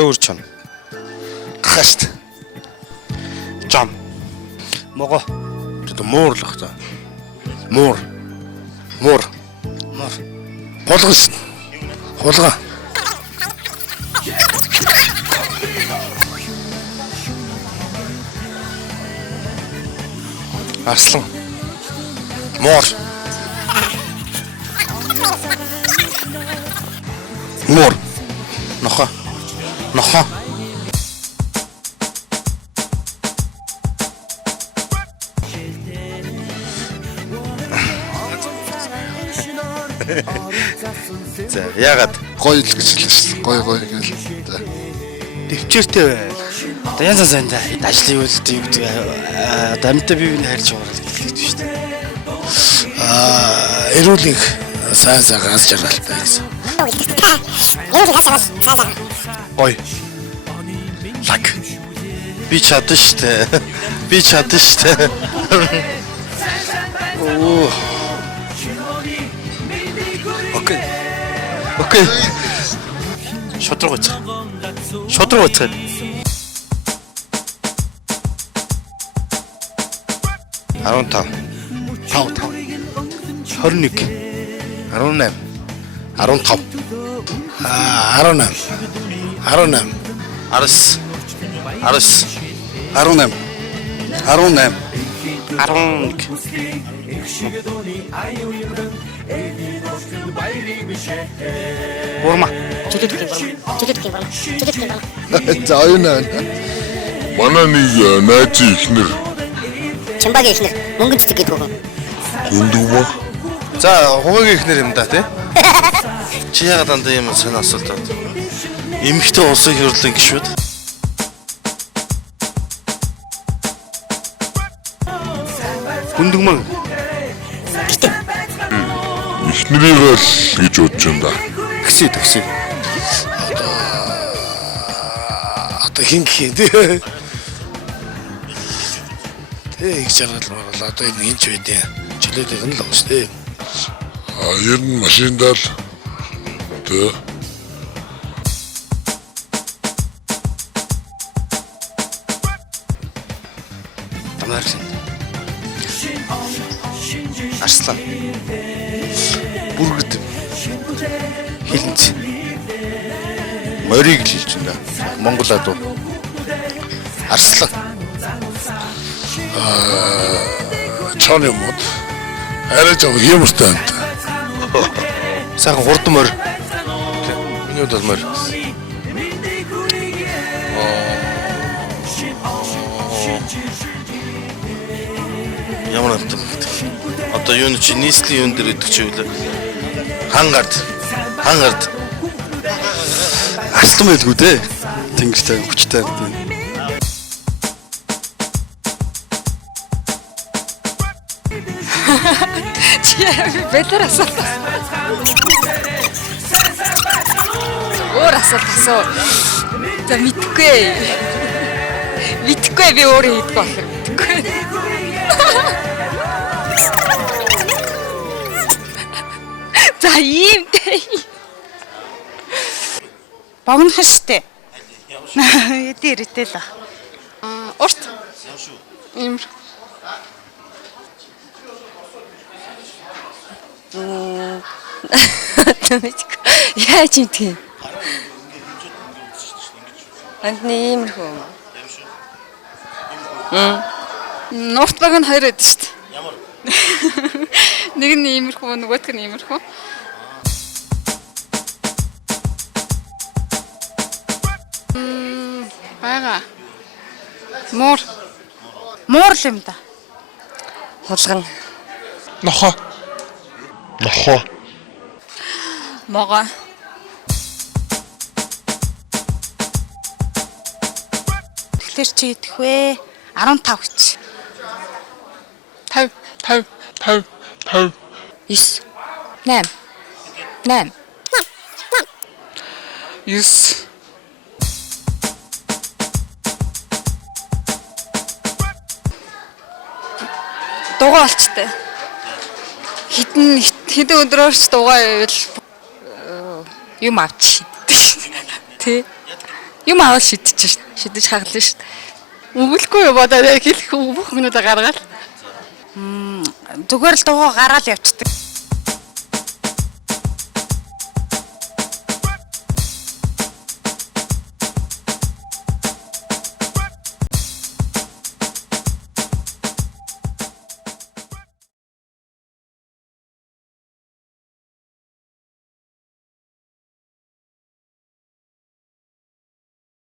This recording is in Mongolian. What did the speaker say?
Цөөр чон. Хаст. Жам. Мого. Тэд муурлах та. Муур. Муур. Мор. Хулгас. Хулга. Арслан. Муур. Муур. Нохо. Нохо. За ягаад Гоё л гэж хэлсэн шүү. Гоё гээл. Төвчээртэй байна. Одоо янз янз ажлын үйлдэл юу гэдэг амьтаа бивний харьж байгаа л хэлдэг шүү дээ. Эрүүл их сайн газ жаргал бай гэсэн. гоё. Лаг. Би чадсан штэ. Би чадсан штэ. Оо. Окей. Окей. Шодрог үз. Шодрог үз. 15 21 18 15 18 Арс 18 18 Урма. За оюунаа. Манай нэг найз ихнэр Чамбагийн ихнэр мөнгө цэцэг гэдэг хүн. дүндэг ба. За хуваагийн ихнэр юм да тий. Чи яагаад дандаа юм сонир асуултаад. Эмхтэй улсын хурлын гишүүд. Хүндэг мөн. Ихнэрийг л гэж бодож байна да. Такси. Одоо хин гэх юм тий. Тэг их жаргал бол одоо энэ ч байдیں۔ Жилээд энэ л уус тий. Ер нь машиндаа л тэ Тамаарсан. Арслан. Бүргэд. Хилэнц. Морийг л хэлж байна. Монгол адуу. Арслан. Чоны мод. Арай жоо юмртай байна. Сайхан хурдан морь. Миний бол морь. Ямар амт. Одоо юу чи нийслэлийн юун дээр идэх чивлээ. Хангард. Арслан байлгүй дээ. Тэнгэртэй хүчтэй. Бэлэр асуулт. Өөр асуулт асуу. За мэдгүй. Мэдгүй би өөрөө хийдэг болохоор мэдгүй. За иймтэй. Богнохон штэ. Эдээ ирэтэй л. Урт. Ийм. Яаж юм тийм? Антны иймэрхүү. Нурт баг нь хоёр байдаг шүү дээ. Ямар? Нэг нь иймэрхүү, нөгөөх нь иймэрхүү. Бага. Муур л юм да. Хулган. нохо. Мого. Тэгэхээр чи идэх вэ? 15 гэж. 5 9 8 9 дугаа олчтой. Хэдэн өдрөөс дугаа ивэл юм авч. Тэ. Юм аваад шидэж хагална шүү дээ. Өгөхгүй бодоод хэлэх бүх хүмүүдээ гаргаад. Зүгээр л дуугаа гараад явцдаг.